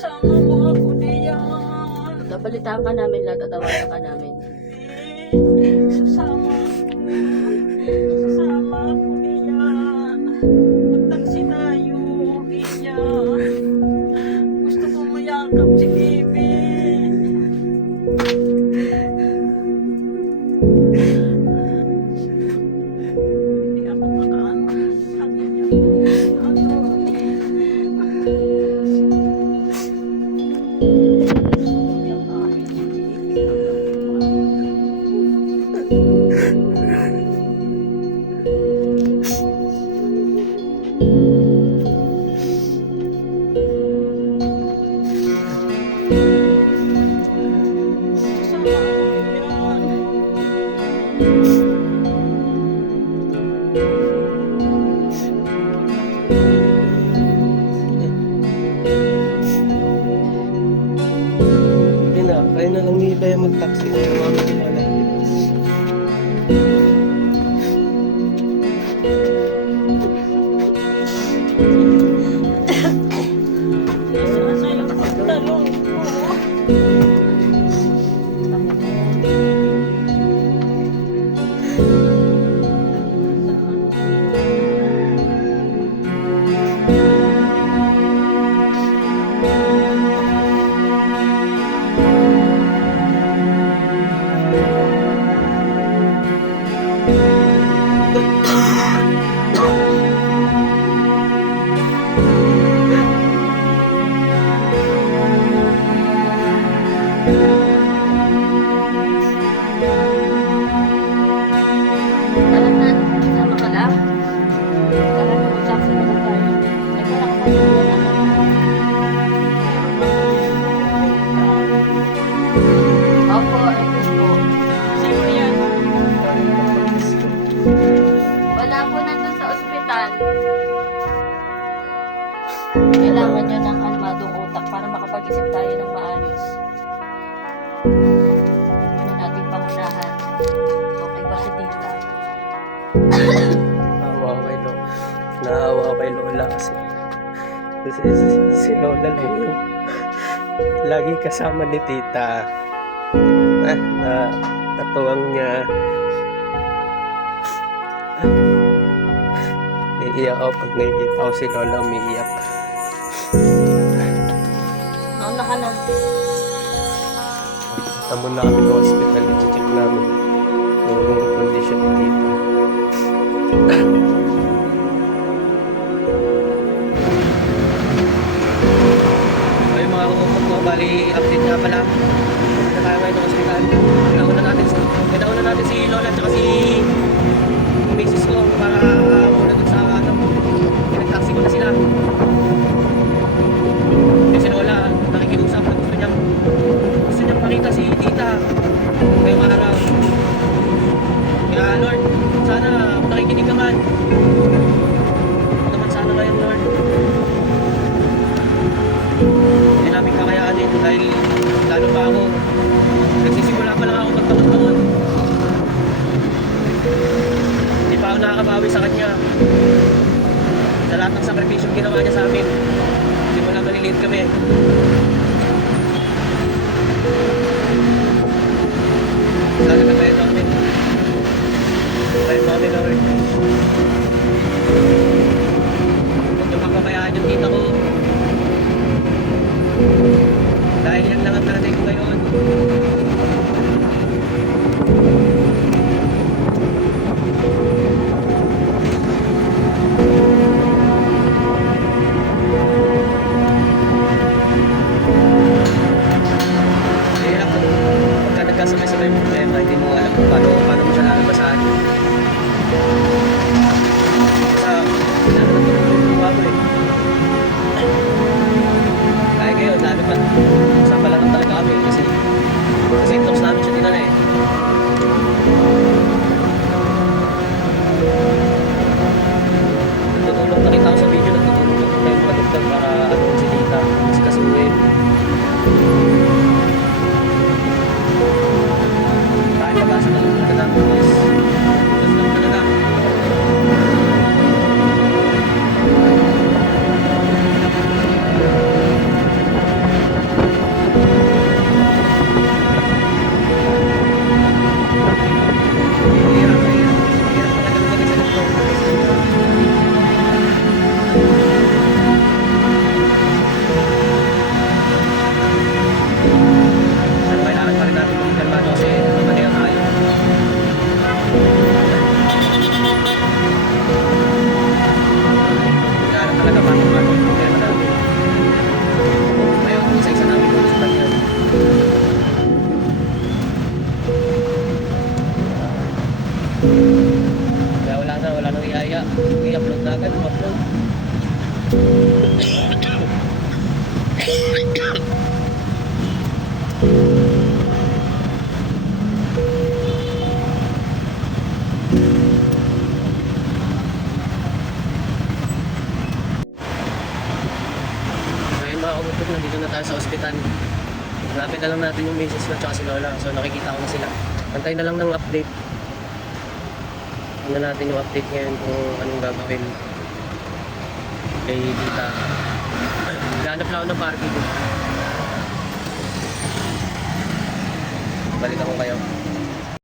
Isasama mo ako diyan. Nabalitaan ka namin lahat at tawagan ka namin. Isasama ako diyan. Magtaksi tayo diyan. Gusto ko mayakap si Bibi. Hindi ako makaano. Sabi niya, ano? Isasama ako diyan. Hindi na, kaya na lang ni Ibaya mag-taxi na yung mga kita natin. Nasaan na yung pagtalong ko? Tara na, sama ka lang. Tara na, mag-taxi na lang tayo. Ay, wala ka tayo. Opo, ito po. Sino yan? Wala po nandun sa ospital. Kailangan nyo ng kalmadong utak para makapag-isip tayo ng maayos. Ano nating pangunahan? Okay ba si tita? Naawa ko kay Lola. Naawa ko kay Lola kasi si Lola lang yung lagi kasama ni Tita. Natuwang niya. Iiyak ako pag nakikita ko si Lola umiiyak. Nauna ka na. Tamo na kami sa hospital, i-check namin yung condition ni Tita. Ay mga kumukot ko, bali update nga pala. Punta tayo ngayon ng hospital. Kailangan natin si Lola at si misis ko para muna dun sa nag-taxi ko na sila. Kasi si Lola nakikiusap na gusto niyang makita si Tita ngayong araw. Kaya Lord, sana nakikinig ka man. Naman sana ngayon Lord. Hindi namin kakayanin dahil lalo pa ako. Nagsisimula pa lang ako magtamot-tamot. Hindi pa ako nakakabawi sa kanya. Sa lahat ng sakripisyong ginawa niya sa amin. Simula maliliit kami. Sana nagbayad mo kami. Bayad mo kami, Lord. Huwag niyo papabayaan yung tita ko. Dahil yan lang ang nanay ko ngayon. Hirap pagka nagkasabay-sabay yung problema, hindi mo alam kung paano mo siya lalabasan. Basta, kailangan na tulong ako eh. Kaya ngayon, lalo pa, sa pala talaga kami kasi tayo sa ospital. Hanapin na lang natin yung misis ko tsaka si Lola. So nakikita ko na sila. Antay na lang ng update. Tingnan natin yung update ngayon kung anong gagawin kay Tita. Hanap lang ako ng parking. Balikan ko kayo.